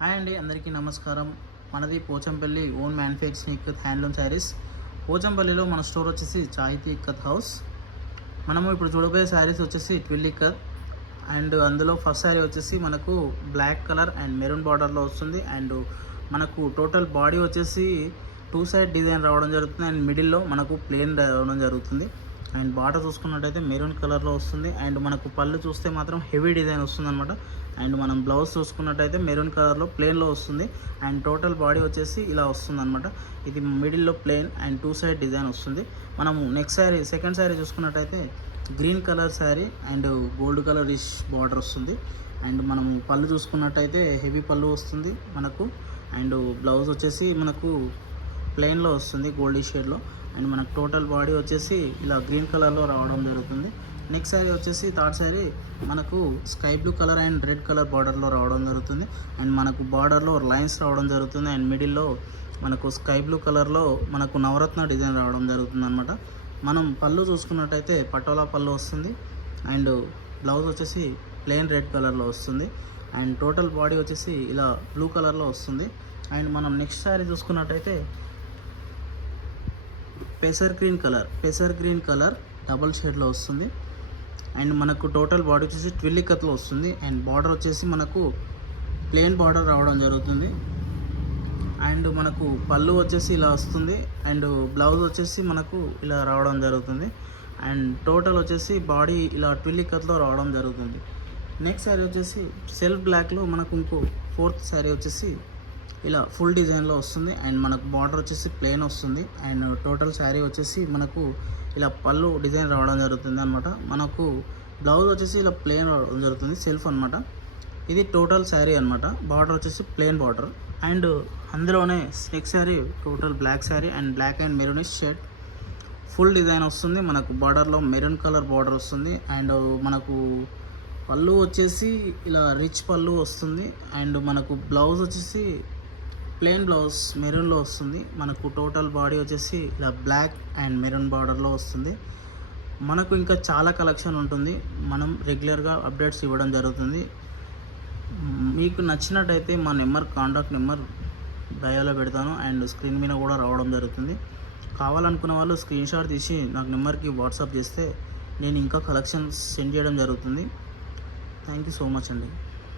Hi అండి, అందరికీ నమస్కారం. మనది Pochampally own manufacturing ikat handloom sarees. పోచంపల్లిలో మన స్టోర్ వచ్చేసి చాయితీ ఇక్కత్ హౌస్. మనము ఇప్పుడు చూడబోయే శారీస్ వచ్చేసి 12 ఇక్కత్ అండ్ అందులో ఫస్ట్ శారీ వచ్చేసి మనకు బ్లాక్ కలర్ అండ్ మెరూన్ బార్డర్లో వస్తుంది. అండ్ మనకు టోటల్ బాడీ వచ్చేసి 2 సైడ్ డిజైన్ రావడం జరుగుతుంది అండ్ మిడిల్లో మనకు ప్లెయిన్ రావడం జరుగుతుంది. అండ్ బార్డర్ చూసుకున్నట్టయితే మెరూన్ కలర్లో వస్తుంది. అండ్ మనకు పళ్ళు చూస్తే మాత్రం హెవీ డిజైన్ వస్తుంది అనమాట. అండ్ మనం బ్లౌజ్ చూసుకున్నట్టయితే మెరూన్ కలర్లో ప్లెయిన్లో వస్తుంది. అండ్ టోటల్ బాడీ వచ్చేసి ఇలా వస్తుంది అనమాట. ఇది మిడిల్లో ప్లెయిన్ అండ్ 2 సైడ్ డిజైన్ వస్తుంది. మనము నెక్స్ట్ శారీ సెకండ్ శారీ చూసుకున్నట్టయితే green colour sari and gold colour ఇష్ బార్డర్ వస్తుంది. అండ్ మనము పళ్ళు చూసుకున్నట్టయితే హెవీ పళ్ళు వస్తుంది మనకు. అండ్ బ్లౌజ్ వచ్చేసి మనకు ప్లెయిన్లో వస్తుంది గోల్డ్ షేడ్లో. అండ్ మనకు టోటల్ బాడీ వచ్చేసి ఇలా గ్రీన్ కలర్లో రావడం జరుగుతుంది. నెక్స్ట్ శారీ వచ్చేసి థర్డ్ శారీ మనకు sky blue colour and red colour బార్డర్లో రావడం జరుగుతుంది. అండ్ మనకు బార్డర్లో లైన్స్ రావడం జరుగుతుంది. అండ్ మిడిల్లో మనకు స్కై బ్లూ కలర్లో మనకు నవరత్న డిజైన్ రావడం జరుగుతుంది అనమాట. మనం పళ్ళు చూసుకున్నట్టయితే పటోలా పళ్ళు వస్తుంది. అండ్ బ్లౌజ్ వచ్చేసి ప్లెయిన్ రెడ్ కలర్లో వస్తుంది. అండ్ టోటల్ బాడీ వచ్చేసి ఇలా బ్లూ కలర్లో వస్తుంది. అండ్ మనం నెక్స్ట్ శారీ చూసుకున్నట్టయితే పెసర్ గ్రీన్ కలర్ డబల్ షేడ్లో వస్తుంది. అండ్ మనకు టోటల్ బాడీ వచ్చేసి 12 ఇక్కత్లో వస్తుంది. అండ్ బార్డర్ వచ్చేసి మనకు ప్లెయిన్ బార్డర్ రావడం జరుగుతుంది. అండ్ మనకు పళ్ళు వచ్చేసి ఇలా వస్తుంది. అండ్ బ్లౌజ్ వచ్చేసి మనకు ఇలా రావడం జరుగుతుంది. అండ్ టోటల్ వచ్చేసి బాడీ ఇలా 12 ఇక్కత్లో రావడం జరుగుతుంది. నెక్స్ట్ శారీ వచ్చేసి సెల్ఫ్ బ్లాక్లో మనకు ఇంకో ఫోర్త్ శారీ వచ్చేసి ఇలా ఫుల్ డిజైన్లో వస్తుంది. అండ్ మనకు బార్డర్ వచ్చేసి ప్లెయిన్ వస్తుంది. అండ్ టోటల్ శారీ వచ్చేసి మనకు ఇలా పళ్ళు డిజైన్ రావడం జరుగుతుంది అనమాట. మనకు బ్లౌజ్ వచ్చేసి ఇలా ప్లెయిన్ రావడం జరుగుతుంది, సెల్ఫ్ అనమాట. ఇది టోటల్ శారీ అనమాట. బార్డర్ వచ్చేసి ప్లెయిన్ బార్డర్. అండ్ అందులోనే next sari total black sari and black and maroonish shade full design వస్తుంది. మనకు బార్డర్లో మెరూన్ కలర్ బార్డర్ వస్తుంది. అండ్ మనకు పళ్ళు వచ్చేసి ఇలా రిచ్ పళ్ళు వస్తుంది. అండ్ మనకు బ్లౌజ్ వచ్చేసి ప్లెయిన్ బ్లౌజ్ మెరూన్లో వస్తుంది. మనకు టోటల్ బాడీ వచ్చేసి ఇలా బ్లాక్ అండ్ మెరూన్ బార్డర్లో వస్తుంది. మనకు ఇంకా చాలా కలెక్షన్ ఉంటుంది. మనం రెగ్యులర్గా అప్డేట్స్ ఇవ్వడం జరుగుతుంది. మీకు నచ్చినట్టయితే మా కాంటాక్ట్ నెంబర్ బయోలో పెడతాను అండ్ స్క్రీన్ మీద కూడా రావడం జరుగుతుంది. కావాలనుకున్న వాళ్ళు స్క్రీన్ షాట్ తీసి నాకు నెంబర్కి వాట్సాప్ చేస్తే నేను ఇంకా కలెక్షన్స్ సెండ్ చేయడం జరుగుతుంది. థ్యాంక్ యూ సో మచ్ అండి.